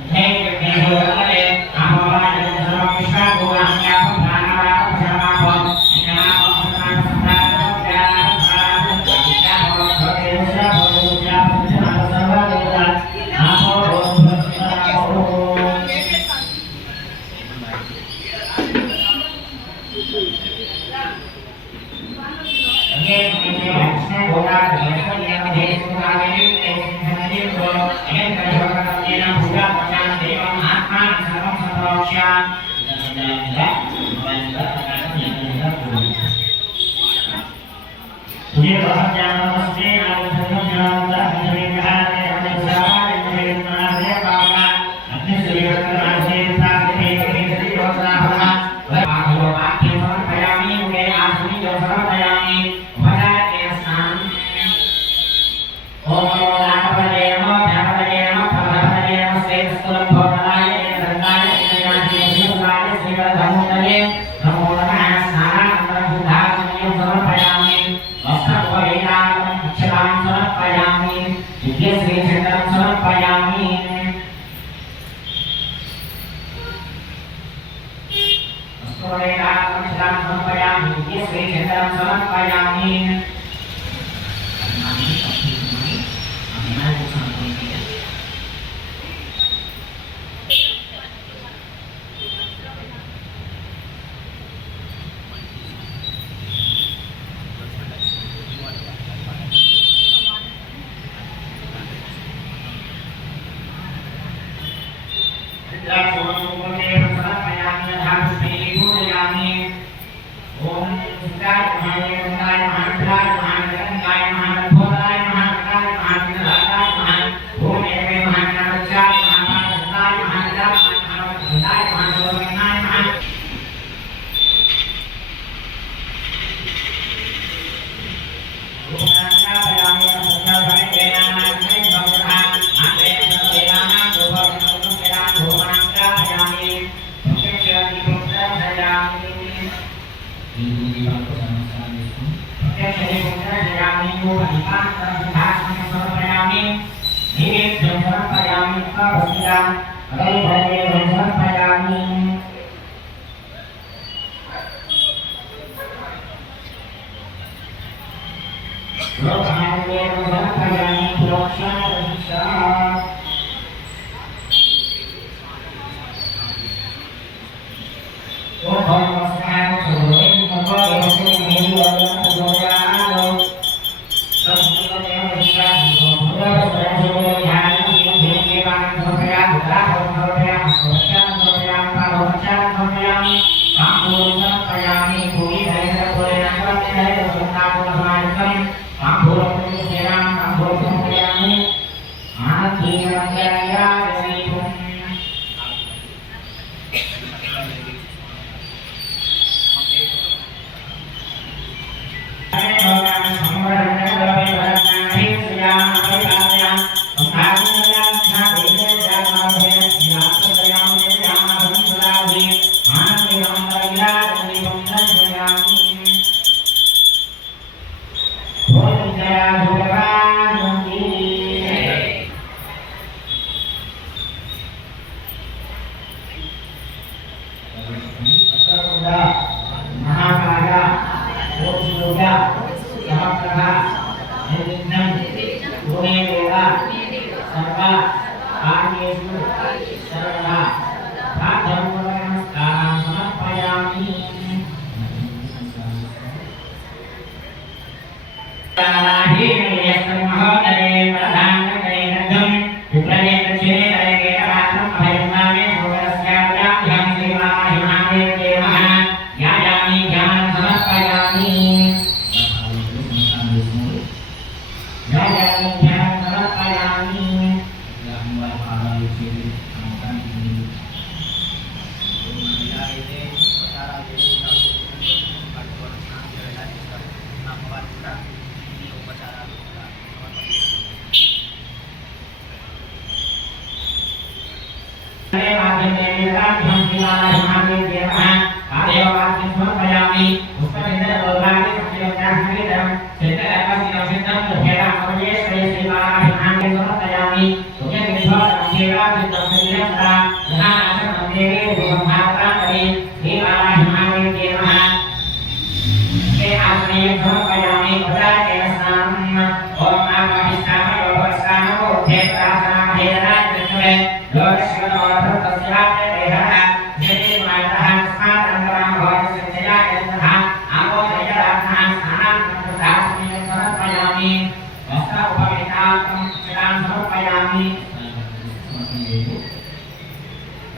Hey,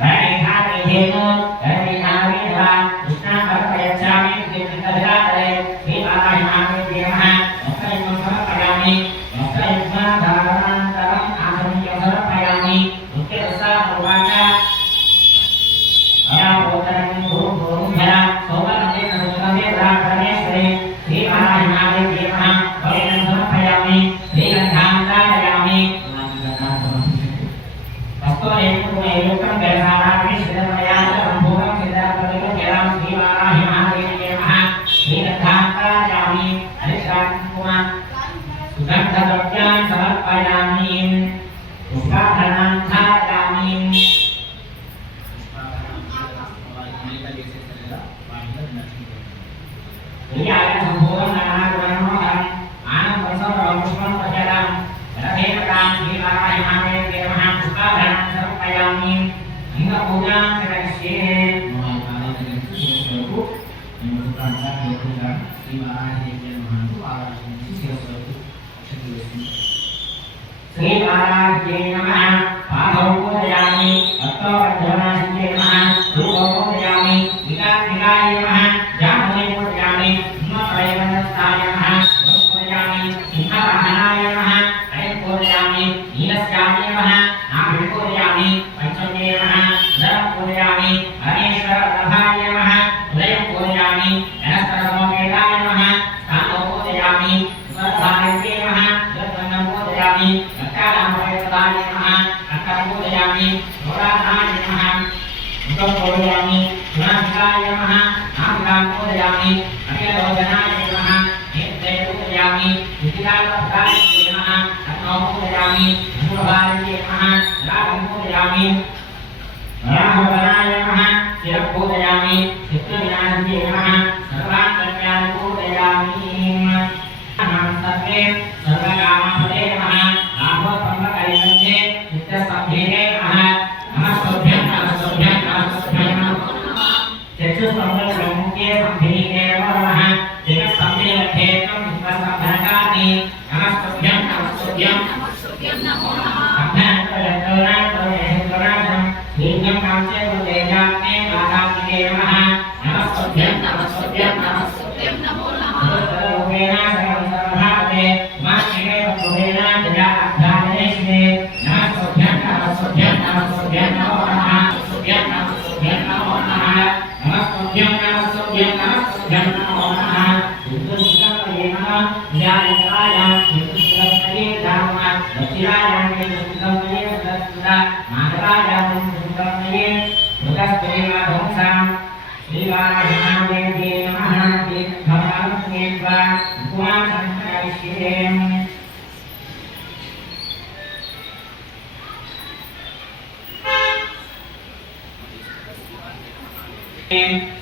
Baik hari Himut, dari hari hingga pulang kerasin mulai pada dengan sesuatu yang bukan satu bukan lima hari yang mantu arah sesuatu seterusnya Srivara Jnamah Padau Pujayami Atto Rajana Jnamah Rupa Pujayami Vika Namaha Jamuni Pujayami Matraya Manasaya Namaha Pujayami Sinharahana Namaha Ayam Pujayami Nilasyami Namaha Abhi Pujayami Panchami Namaha Dharam Pujayami Aneshwara Rabhaya Namaha Udayam Pujayami Anastara Moketaya Namaha Stano Pujayami Svardhaniti Namaha Dharmanam Pujayami Akalam Pujayami Namaha Akalam Pujayami Nuradhani Namaha Untuk Pujayami Nurasaya Namaha Akalam Pujayami Akilodhanaya Namaha Nitya Pujayami Nitya Namaha Atno Pujayami Nurabharati Namaha Radham Pujayami Rahavanaya Namaha Sirak Pujayami Siddhivinasanti Namaha Sarvan Kanyana Pujayami Anam Sattve Sarvakama Pade Namaha Lahot Pampakai Sanje Nitya Sabhine Namaha Namastubhyam Namastubhyam Namastubhyam Cetus Pampal Brahmukye Sambhine Namaha Jekas Sambhine Thekam Nitya Sabhakani Namastubhyam Namastubhyam Namastubhyam Namo Namaha Abhan Pajatona Pajatona Lingam Kamse Pujayami Madhamike Namaha Namastubhyam Namastubhyam Namastubhyam Namo Namaha Sarvena Sarvabhavate Masine Bhuvena Jaya Abhadhaneshne Namastubhyam Namastubhyam Namastubhyam Namo Namaha Namastubhyam Namastubhyam Namo Namaha Namastubhyam Namastubhyam Namastubhyam Namo Namaha Tuntunikam Payena Jayakaya Tuntunikam Payena Dhamma Bhaktiraya Tuntunikam Payena Dasura Maharaya Tuntunikam Payena Bukas Payena Dhongsam Srivara Jnanadevi Namaha Bhavam Neva Bhuvan Sankarishim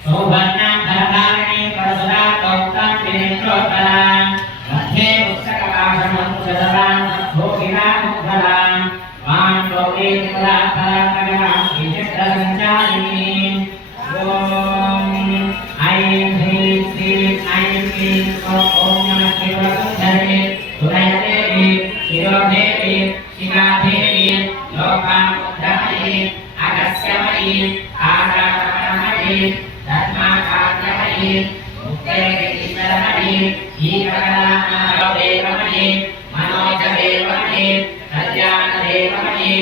Sobatna Bharadharani Parasara Kautan Vinitrodharan Radhe Utsakakasamam Udadaran Bhogiran Udadaran Pandove Nivadharan Nagaram Vijitra Sancharini Om Aim Hrim Srim Aim Hrim Om Namah Shivaya Sundari Udaya Devi Shiro Devi Shika Devi Lokam Uddhamai Agasyamai Adharamai Dharma Karyamai Mukte Isharamai Ikaramai Devamai Manoja Devamai Kalyana Devamai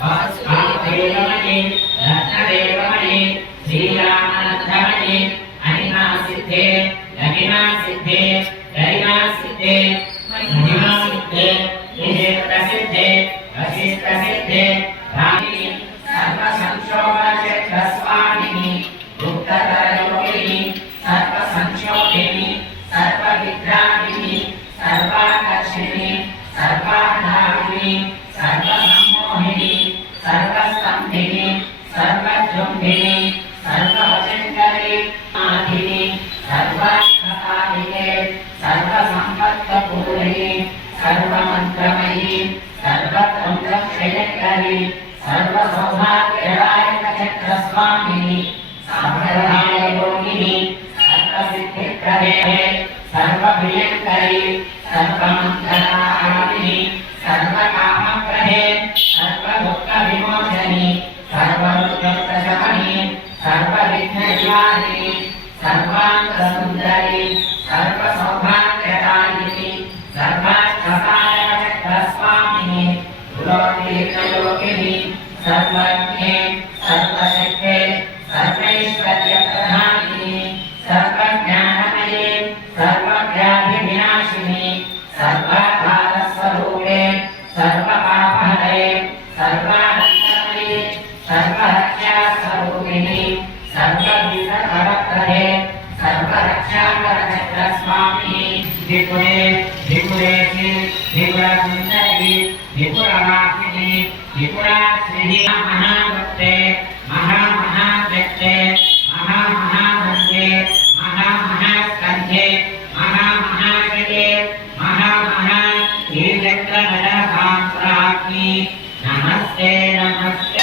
Vasudha Devamai Ratna Devamai Sri Ramanandamai Anima Siddhe Lagina Siddhe Darina Siddhe Mahima Siddhe Vijeta Siddhe Vasishta Siddhe Rani Sarva Sanshobha Chetra Swamini Uttara-yogini Sarva Sanshobhini Sarva Vigrahini Sarva Karshini Sarva Dhavini Sarva Sammohini Sarva Stambhini Sarva Jumbhini Sarva Vachankari Adhini Sarva Khatahine Sarva Sampatta-purhini Sarva Mantramayi Sarva Tamrakshayakari Sarva Saubhagyadayaka Chetra Swamini Sarva Yogini Sarva Siddhikare Sarva Priyankari Sarva Mantrahini Sarva Kamaprahe Sarva Dukkha Vimochani Sarva Dukkha Prashamani Sarva Vighna-Nivarini Sarvanga Sundari Sarva Saubhagyadayini Sarva Shasaya Chetra Swamini Yogini Sarvajne Sarvashakte Sarvaishwarya Pradhanini Sarvajnanamaye Sarvavyadhi-vinashini Sarvadhara-swarupe Sarvapapahare Sarvanantamaye Sarvaraksha-swarupini Sarvabhita-bharaprade Sarvaraksha-kara-chetra-swamini Vipure Vipuresi Vipura-sundari Vipura-vakini Vipura-srihi Maha-bhakte Maha-maha-bhakte Maha-maha-bhakte Maha-maha-skandhe Maha-maha-gade Maha-maha-kirjakra-nada-sampraki Namaste Namaste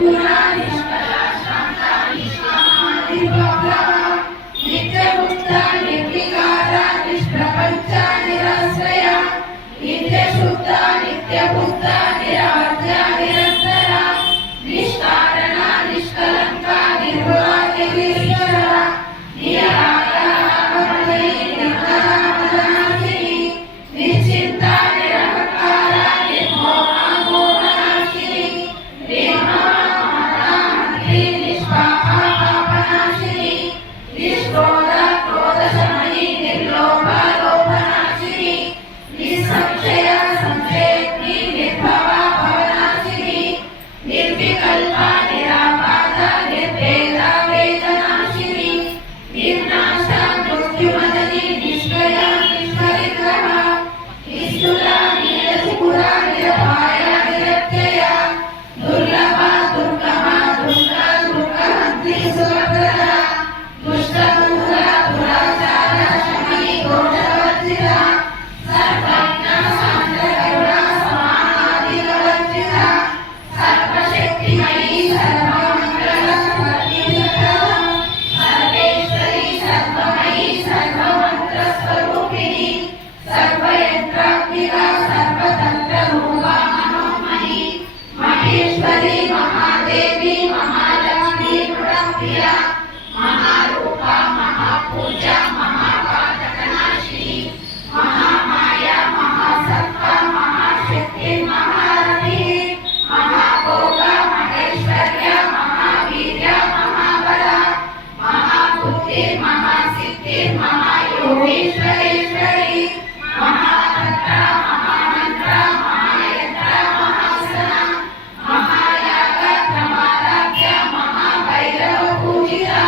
Nirguna निष्कला शान्ता निष्कामा निर्विकल्पा नित्यमुक्ता निर्विकारा निष्प्रपञ्चा निराश्रया नित्यशुद्धा नित्यबुद्धा निराद्या निरन्तरा निष्कारणा निष्कलङ्का निर्मला निर्विशरा निराला ममदयि निर्मला मदनाशिनी निश्चिन्ता निरहङ्कारा निर्मोहा मोहनाशिनी निर्ममा ममता मन्त्री निष्पापा पापनाशिनी निष्क्रोधा क्रोधशमनी निर्लोभा लोभनाशिनी निसंशया संशयज्ञी निर्भवा भवनाशिनी निर्विकल्पा निराबाधा निर्भेदा वेदनाशिनी निर्नाशा मृत्युमदनी निष्क्रिया निष्परिग्रहा निस्तुला नीलत्रिपुरा निरपाया निरत्यया दुर्लभा दुर्गमा दुर्गा दुर्गहन्त्री सुरप्रदा दुष्टदूरा दुराचारा शमनी दोषवर्जिता सर्वज्ञा शान्तकरुणा समानादिकवर्जिता सर्वशक्तिमयी सर्वमङ्गलस्वरूपिणी सर्वेश्वरी सर्वमयी सर्वमन्त्रस्वरूपिणी सर्वयन्त्रात्मिका सर्वतन्त्ररूपा मनोमयी महेश्वरी महादेवी महालक्ष्मी गुणप्रिया महारूपा महापूजा महापातकनाशिनी महामाया महासत्ता महाशक्ति महारथी महाभोगा महेश्वर्या महावीर्या महाबला महाबुद्धि महासिद्धि महायोगेश्वरेश्वरी महातन्त्रा महामन्त्रा महायन्त्रा महासना महायाग प्रमादाख्या महाभैरव पूजिता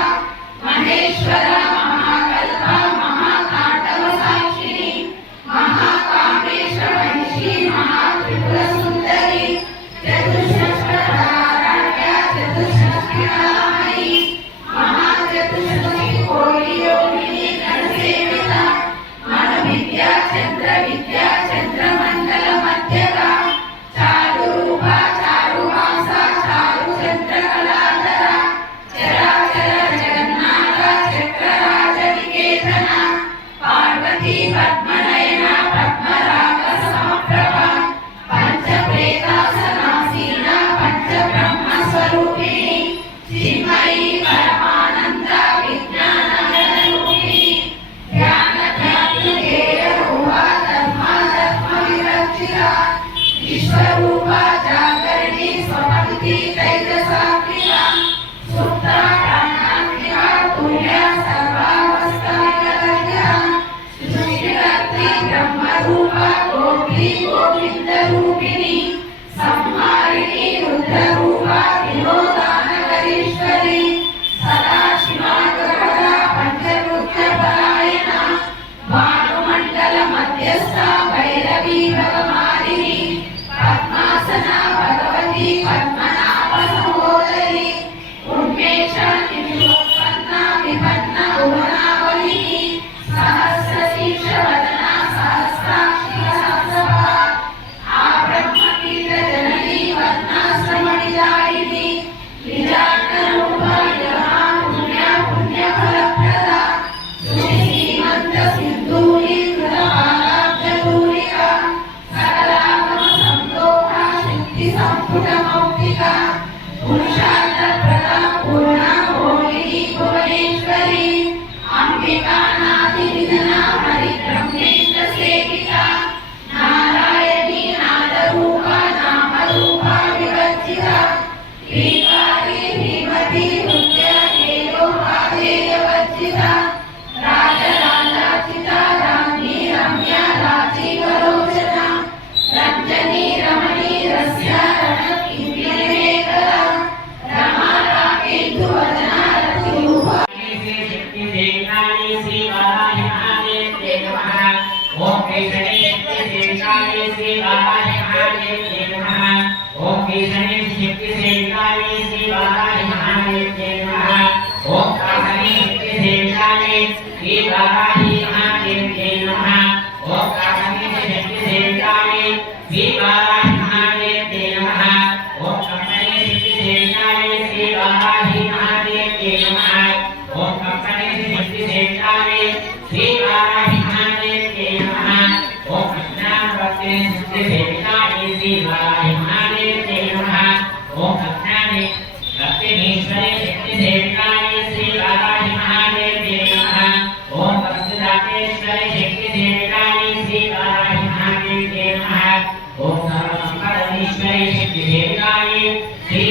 महेश्वरा महाकल्पा महाताण्डव साक्षिणी महाकामेश महिषी महात्रिपुरसुन्दरी चतुष्षष्टधाराढ्या चतुष्षष्टिकलामयी महाचतुष्षष्टि कोटियोगिनी गणसेविता मनोविद्या चन्द्रविद्या चन्द्रमण्डलमध्यगा चारुरूपा चारुहासा चारुचन्द्रकलाधरा चराचर जगन्नाथ चक्रराजनिकेतना पार्वती पद्मनयना पद्मराग समप्रभा पञ्चप्रेतासनासीना पञ्चब्रह्मस्वरूपिणी चिन्मयी परमानन्दा विज्ञानघनरूपिणी ज्ञानज्ञातृगेयरूपा धर्माधर्मविरक्षिता विश्वरूपा जागरिणी स्वभक्ति तैजसात्मिका सुप्ता प्राणात्मिका तुल्या सर्वावस्थाविगतज्ञा सृष्टिकर्त्री ब्रह्मरूपा गोपी गोविन्दरूपिणी संहारिणी रुद्ररूपा विनोदानकरीश्वरी सदाशिवाग्रहदा पञ्चमुख्यपरायणा भानुमण्डलमध्यस्था भैरवी भगमालिनी पद्मासना भगवती पद्मनाभसहोदरी उन्मेषा नित्योत्पन्ना विपन्ना भुवनावलिनी सहस्रशीर्षवदना सहस्राक्षी सहस्रभा आब्रह्मकीर्तजननी वर्णाश्रमविदायिनी विराटरूपा यहा पुण्या पुण्यफलप्रदा श्रीमन्तसिन्धूरी कृतपादाब्जदूरिका सकलागमसन्दोहा शक्तिसम्पुटमौक्तिका पुरुषार्थप्रदा पूर्णा भोगिनी भुवनेश्वरी अम्बिकानादिनिधना हरिब्रह्मेन्द्रसेविता नारायणी नादरूपा नामरूपा विवर्जिता श्रीकाली श्रीमती नृत्या हेयोपादेयवर्जिता राजराजाचिता राज्ञी रम्या राजीवलोचना रञ्जनी रमणी रस्या रणकिङ्किणीमेखला रमा राकेन्दुवदना रतिरूपा ओम केशने शक्ति श्री बालाय महादेव नमः। ओम केशने शक्ति श्री बालाय महादेव नमः। ओम कासने शक्ति श्री बालाय महादेव नमः। ओम कासने शक्ति श्री बालाय महादेव नमः। ओम कमले शक्ति श्री ราหิมหาเทพเจนมหาโอมกัปปะเนสิสิเสกาเวสีวาราหิมหาเทพเจนมหาโอมกัปปะรัตเตสิเสกาเวสีวาราหิมหาเทพเจนมหาโอมกัปปะเนรัตเตนิสเรสิเสกาเวสีวาราหิมหาเทพเจนมหาโอมกัปปะรัตเตนิสเรสิเสกาเวสีวาราหิมหาเทพเจนมหาโอมสัมมังคานิสเรสิเสกาเวสี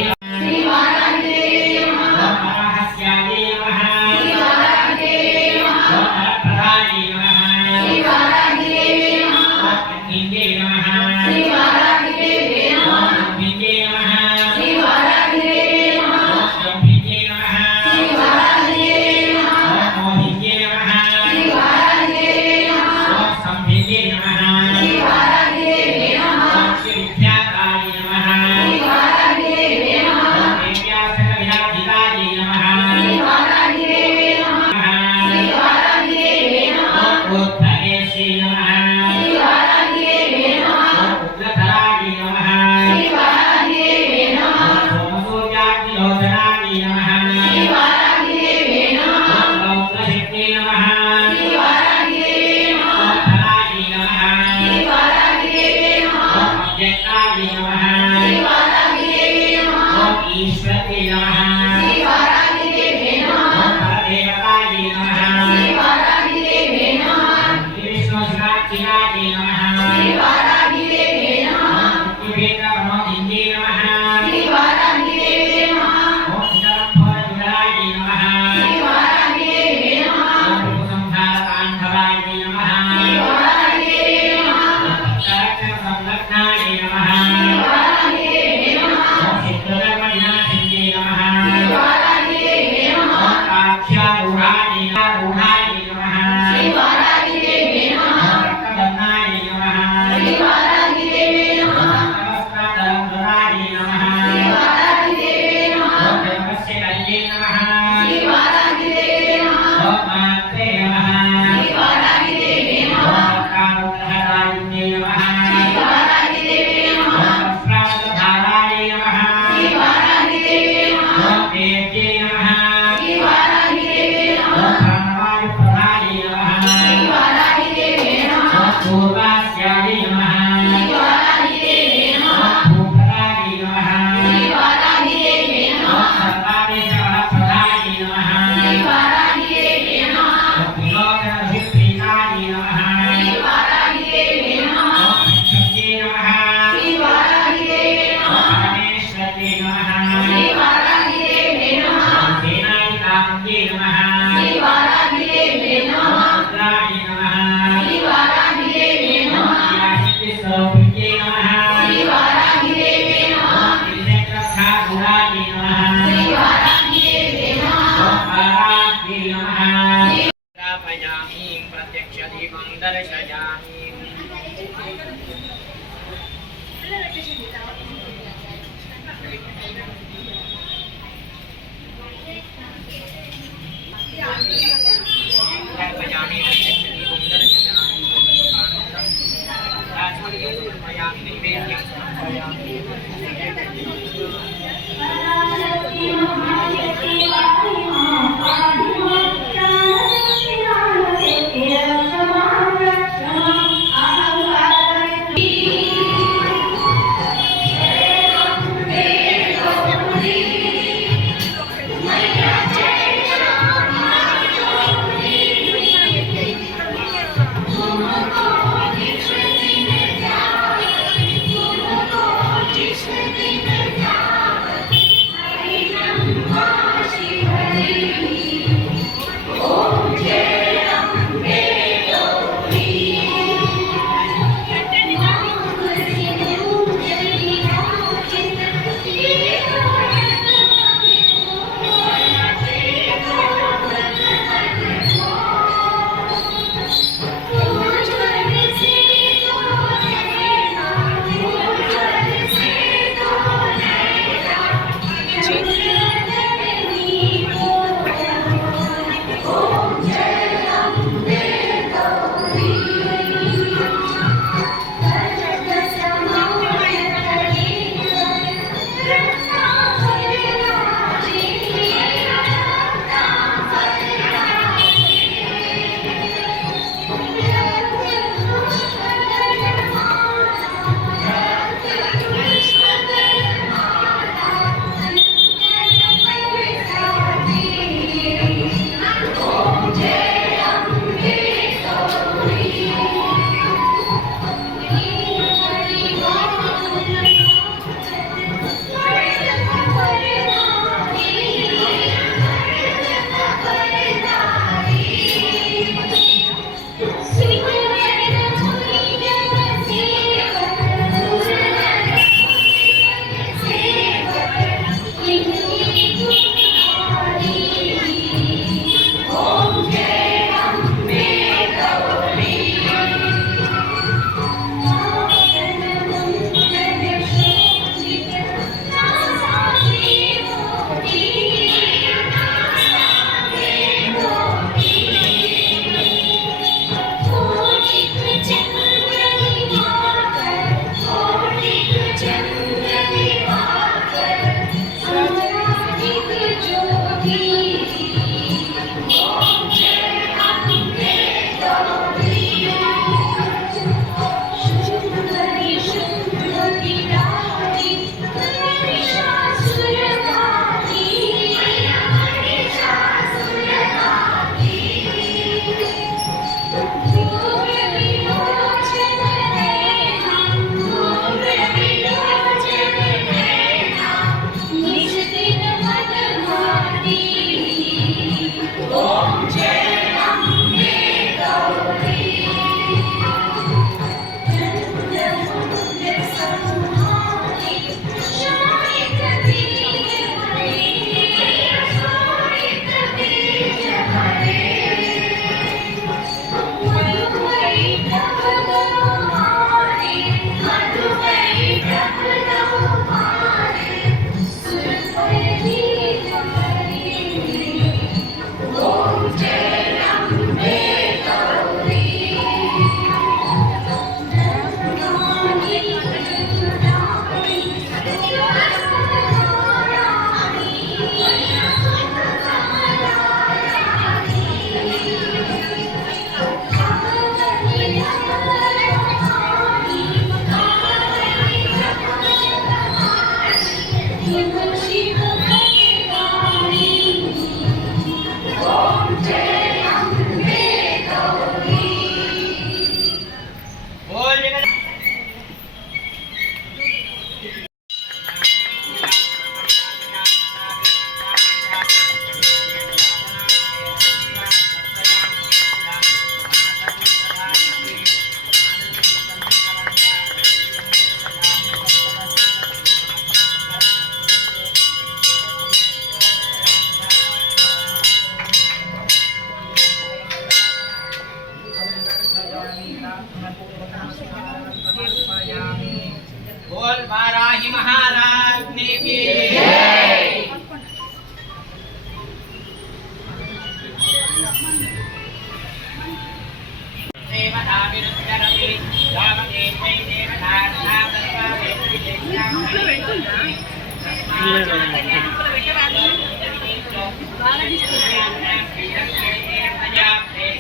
Thank you.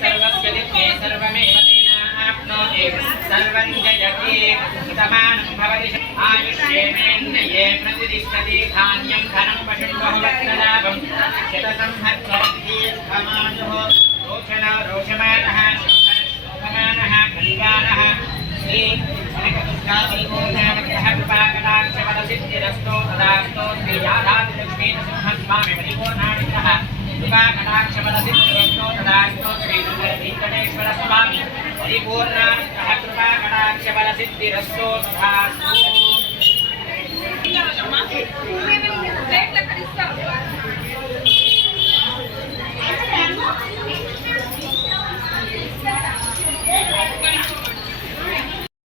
सर्वस्य दिक्खे सर्वमेव तेनाप्नोति सर्वं जयति हितमानं भवति आयुष्येवेन्द्रिये प्रतिष्ठति धान्यं धनं पशुं बहुवत्सलाभं शतसंवत्सरदीर्घमायुः रोषमाणः शोभमानः कल्याणः श्री कनकदुर्गावल्लभोजानग्रह कृपाकटाक्षफलसिद्धिरस्तो तदास्तो श्रीयाधादिलक्ष्मीनृसिंहस्वामी परिपूर्णानुग्रह कृपाकटाक्षफलसिद्धिरस्तो तदास्तो श्रीवेङ्कटेश्वरस्वामी परिपूर्णानुग्रह कृपाकटाक्षफलसिद्धिरस्तो तदास्तु ప్లేట్ల కరిస్తాం